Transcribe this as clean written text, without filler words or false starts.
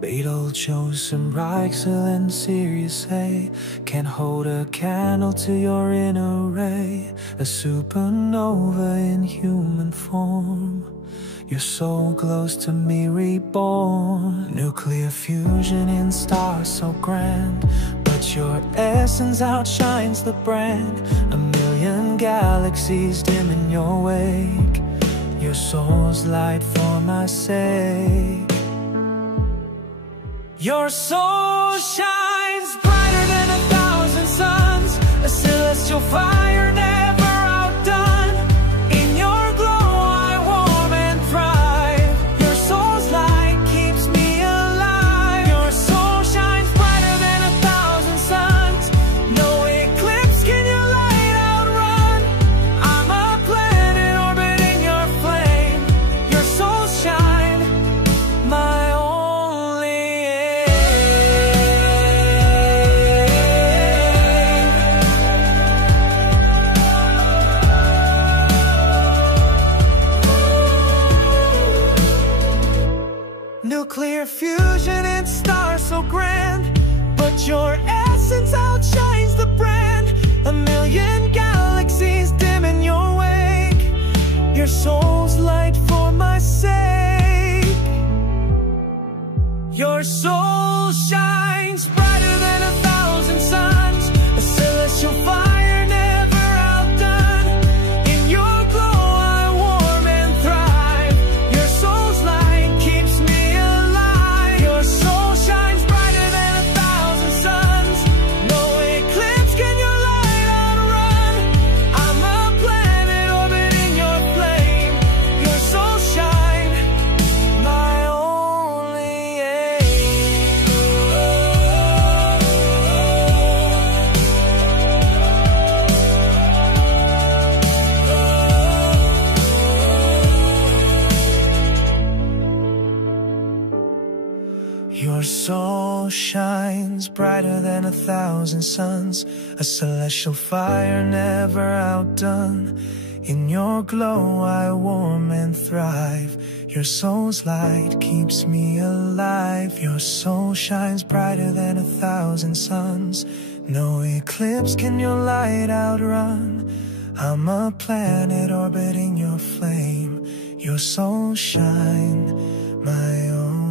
Beetlejuice, Rijksel and Sirius A can't hold a candle to your inner ray. A supernova in human form, your soul glows to me reborn. Nuclear fusion in stars so grand, but your essence outshines the brand. A million galaxies dim in your wake, your soul's light for my sake. Your soul shines brighter than 1,000 suns, a celestial fire never outdone. In your glow I warm and thrive, your soul's light keeps me alive. Your soul shines brighter than 1,000 suns, no eclipse can your light outrun. I'm a planet orbiting your flame, your soul shine, my nuclear fusion in stars so grand, but your essence outshines the brand. A million galaxies dim in your wake, your soul's light for my sake. Your soul shines brighter than 1,000 suns, a celestial fire never outdone. In your glow I warm and thrive, your soul's light keeps me alive. Your soul shines brighter than 1,000 suns, no eclipse can your light outrun. I'm a planet orbiting your flame, your soul shine, my only aim. Your soul shines brighter than 1,000 suns, a celestial fire never outdone. In your glow I warm and thrive, your soul's light keeps me alive. Your soul shines brighter than 1,000 suns, no eclipse can your light outrun. I'm a planet orbiting your flame, your soul shine, my own.